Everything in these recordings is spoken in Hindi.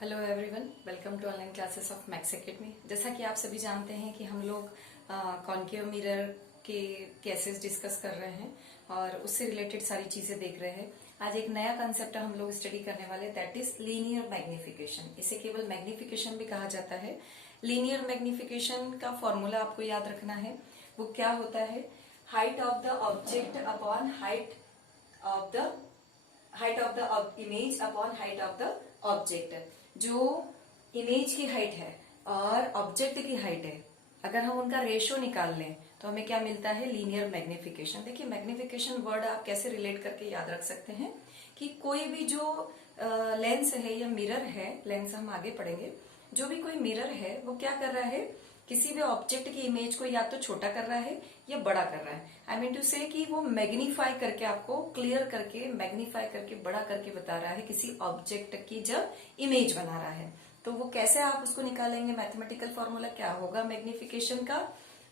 Hello everyone, welcome to online classes of Max Academy. जैसा कि आप सभी जानते हैं कि हम लोग कॉन्केव मिरर के केसेस डिस्कस कर रहे हैं और उससे रिलेटेड सारी चीजें देख रहे हैं। आज एक नया कंसेप्ट हम लोग स्टडी करने वाले, दैट इज लीनियर मैग्निफिकेशन। इसे केवल मैग्निफिकेशन भी कहा जाता है। लीनियर मैग्निफिकेशन का फॉर्मूला आपको याद रखना है। वो क्या होता है? Height of the object upon height of the image upon height of the object. जो इमेज की हाइट है और ऑब्जेक्ट की हाइट है, अगर हम उनका रेशियो निकाल लें तो हमें क्या मिलता है? Linear magnification. देखिए, मैग्निफिकेशन वर्ड आप कैसे रिलेट करके याद रख सकते हैं कि कोई भी जो लेंस है या मिरर है, लेंस हम आगे पढ़ेंगे, जो भी कोई मिरर है वो क्या कर रहा है? किसी भी ऑब्जेक्ट की इमेज को या तो छोटा कर रहा है या बड़ा कर रहा है। आई मीन टू से कि वो मैग्नीफाई करके, आपको क्लियर करके, मैग्नीफाई करके, बड़ा करके बता रहा है किसी ऑब्जेक्ट की जब इमेज बना रहा है। तो वो कैसे आप उसको निकालेंगे? मैथमेटिकल फॉर्मूला क्या होगा मैग्निफिकेशन का?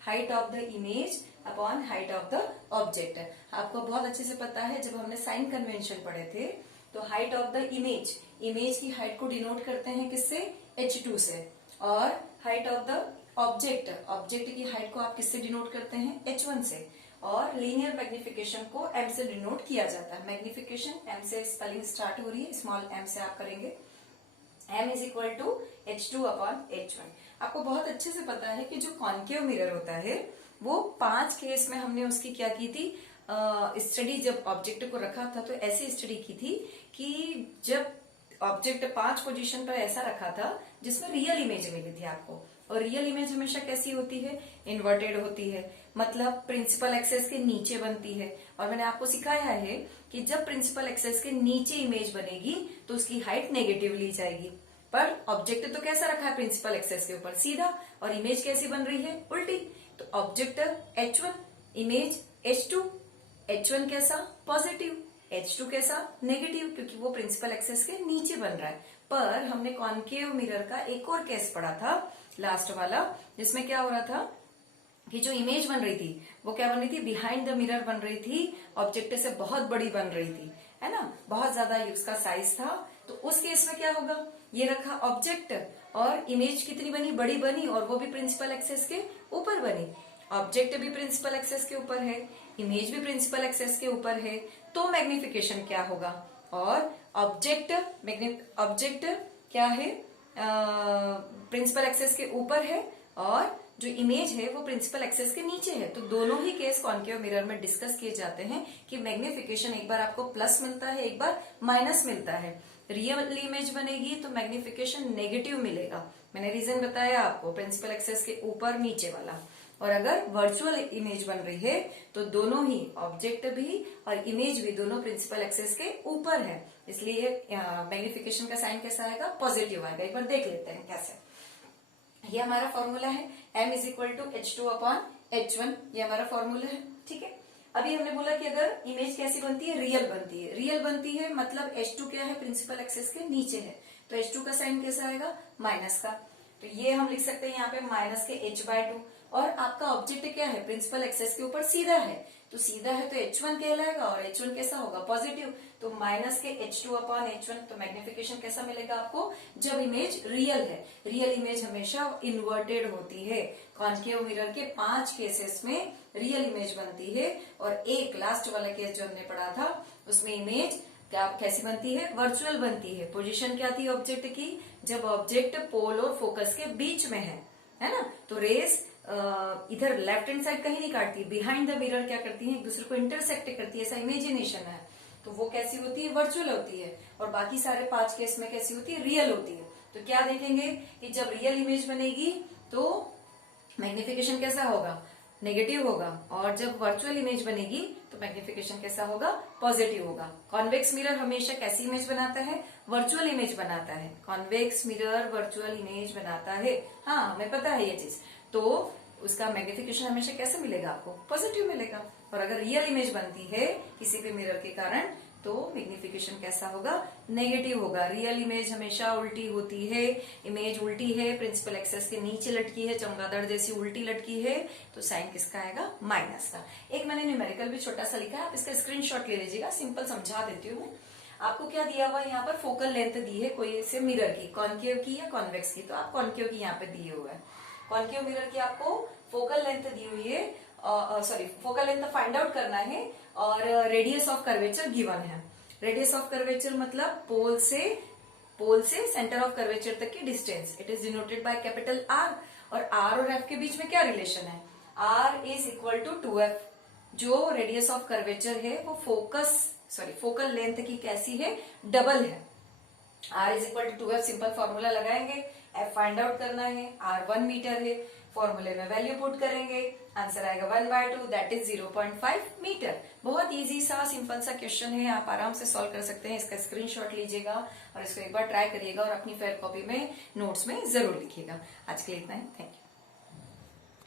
Height of the image upon height of the object. आपको बहुत अच्छे से पता है, जब हमने साइन कन्वेंशन पढ़े थे तो height of the image, image की हाइट को डिनोट करते हैं किससे? h2 से। और height of the object, object की हाइट को आप किससे डिनोट करते हैं? h1 से। और लीनियर मैग्निफिकेशन को m से डिनोट किया जाता है। मैग्निफिकेशन m से स्पेलिंग स्टार्ट हो रही है, स्मॉल m से आप करेंगे। m is equal to h2 upon h1। आपको बहुत अच्छे से पता है कि जो कॉन्केव मिरर होता है वो 5 केस में हमने उसकी क्या की थी स्टडी। जब ऑब्जेक्ट को रखा था तो ऐसी स्टडी की थी कि जब ऑब्जेक्ट 5 पोजीशन पर ऐसा रखा था जिसमें रियल इमेज मिली थी आपको। और रियल इमेज हमेशा कैसी होती है? इन्वर्टेड होती है, मतलब प्रिंसिपल एक्सेस के नीचे बनती है। और मैंने आपको सिखाया है कि जब प्रिंसिपल एक्सेस के नीचे इमेज बनेगी तो उसकी हाइट नेगेटिव ली जाएगी। पर ऑब्जेक्ट तो कैसा रखा है? प्रिंसिपल एक्सेस के ऊपर सीधा, और इमेज कैसी बन रही है? उल्टी। तो object h1, image h2। h1 कैसा? पॉजिटिव, h2 कैसा? नेगेटिव, क्योंकि वो प्रिंसिपल एक्सेस के नीचे बन रहा है। पर हमने कॉन्केव मिरर का एक और केस पढ़ा था, लास्ट वाला, जिसमें क्या हो रहा था कि जो इमेज बन रही थी वो क्या बन रही थी? बिहाइंड द मिरर बन रही थी, ऑब्जेक्ट से बहुत बड़ी बन रही थी, है ना, बहुत ज्यादा उसका साइज था। तो उस केस में क्या होगा? ये रखा ऑब्जेक्ट और इमेज कितनी बनी? बड़ी बनी, और वो भी प्रिंसिपल एक्सेस के ऊपर बनी। ऑब्जेक्ट भी प्रिंसिपल एक्सेस के ऊपर है, इमेज भी प्रिंसिपल एक्सेस के ऊपर है, तो मैग्निफिकेशन क्या होगा? और ऑब्जेक्ट क्या है? प्रिंसिपल एक्सेस के ऊपर है और जो इमेज है वो प्रिंसिपल एक्सेस के नीचे है। तो दोनों ही केस कॉन्केव मिरर में डिस्कस किए जाते हैं कि मैग्निफिकेशन एक बार आपको प्लस मिलता है, एक बार माइनस मिलता है। रियल इमेज बनेगी तो मैग्निफिकेशन नेगेटिव मिलेगा। मैंने रीजन बताया आपको, प्रिंसिपल एक्सेस के ऊपर नीचे वाला। और अगर वर्चुअल इमेज बन रही है तो दोनों ही, ऑब्जेक्ट भी और इमेज भी, दोनों प्रिंसिपल एक्सेस के ऊपर है, इसलिए मैग्निफिकेशन का साइन कैसा आएगा? पॉजिटिव आएगा। एक बार देख लेते हैं कैसे। ये हमारा फॉर्मूला है, m is equal to h2 upon h1, ये हमारा फॉर्मूला है। ठीक है, अभी हमने बोला कि अगर इमेज कैसी बनती है? रियल बनती है। रियल बनती है मतलब h2 क्या है? प्रिंसिपल एक्सेस के नीचे है, तो h2 का साइन कैसा आएगा? माइनस का। तो ये हम लिख सकते हैं यहाँ पे माइनस के h/2। और आपका ऑब्जेक्ट क्या है? प्रिंसिपल एक्सेस के ऊपर सीधा है, तो सीधा है तो h1 कहलाएगा, और h1 कैसा होगा? पॉजिटिव। तो माइनस के h2 अपॉन h1। तो मैग्निफिकेशन कैसा मिलेगा आपको? जब इमेज रियल है। रियल इमेज हमेशा इन्वर्टेड होती है। कॉन्केव मिरर के 5 केसेस में रियल इमेज बनती है, और एक लास्ट वाला केस जो हमने पढ़ा था उसमें इमेज क्या कैसी बनती है? वर्चुअल बनती है। पोजीशन क्या थी ऑब्जेक्ट की? जब ऑब्जेक्ट पोल और फोकस के बीच में है ना, तो रेस इधर लेफ्ट हैंड साइड कहीं नहीं काटती, बिहाइंड द मिरर क्या करती है? एक दूसरे को इंटरसेक्ट करती है, ऐसा इमेजिनेशन है। तो वो कैसी होती है? वर्चुअल होती है। और बाकी सारे 5 केस में कैसी होती है? रियल होती है। तो क्या देखेंगे कि जब रियल इमेज बनेगी तो मैग्निफिकेशन कैसा होगा? नेगेटिव होगा। और जब वर्चुअल इमेज बनेगी तो मैग्निफिकेशन कैसा होगा? पॉजिटिव होगा। कॉन्वेक्स मिरर हमेशा कैसी इमेज बनाता है? वर्चुअल इमेज बनाता है। कॉन्वेक्स मिरर वर्चुअल इमेज बनाता है, हाँ हमें पता है ये चीज। तो उसका मैग्निफिकेशन हमेशा कैसे मिलेगा आपको? पॉजिटिव मिलेगा। और अगर रियल इमेज बनती है किसी भी मिरर के कारण तो मैग्निफिकेशन कैसा होगा? नेगेटिव होगा। रियल इमेज हमेशा उल्टी होती है, इमेज उल्टी है, प्रिंसिपल एक्सेस के नीचे लटकी है, चमगादड़ जैसी उल्टी लटकी है, तो साइन किसका आएगा? माइनस का। एक मैंने न्यूमेरिकल भी छोटा सा लिखा है, आप इसका स्क्रीनशॉट ले लीजिएगा, सिंपल समझा देती हूँ मैं। आपको क्या दिया हुआ है यहाँ पर, फोकल लेंथ दी है कोई से मिरर की, कॉन्केव की या कॉन्वेक्स की, तो आप कॉन्केव की यहाँ पे दिए हुए है। कॉन्केव मिरर की आपको फोकल लेंथ दी हुई है, sorry focal length find out करना है, और रेडियस ऑफ कर्वेचर गिवन है। रेडियस ऑफ कर्वेचर मतलब पोल से सेंटर ऑफ कर्वेचर तक की distance, it is denoted by capital R. और आर और एफ के बीच में क्या रिलेशन है, are is equal to 2f। जो रेडियस ऑफ कर्वेचर है वो फोकल लेंथ की कैसी है, डबल है। r is equal to 2f, simple formula लगाएंगे, f फाइंड आउट करना है, r 1 मीटर है, फॉर्मूले में वैल्यू पुट करेंगे, आंसर आएगा 1/2, दैट इज 0.5 मीटर। बहुत इजी सा सिंपल सा क्वेश्चन है, आप आराम से सॉल्व कर सकते हैं। इसका स्क्रीनशॉट लीजिएगा और इसको एक बार ट्राई करिएगा और अपनी फेयर कॉपी में नोट्स में जरूर लिखिएगा। आज के लिए इतना ही, थैंक यू।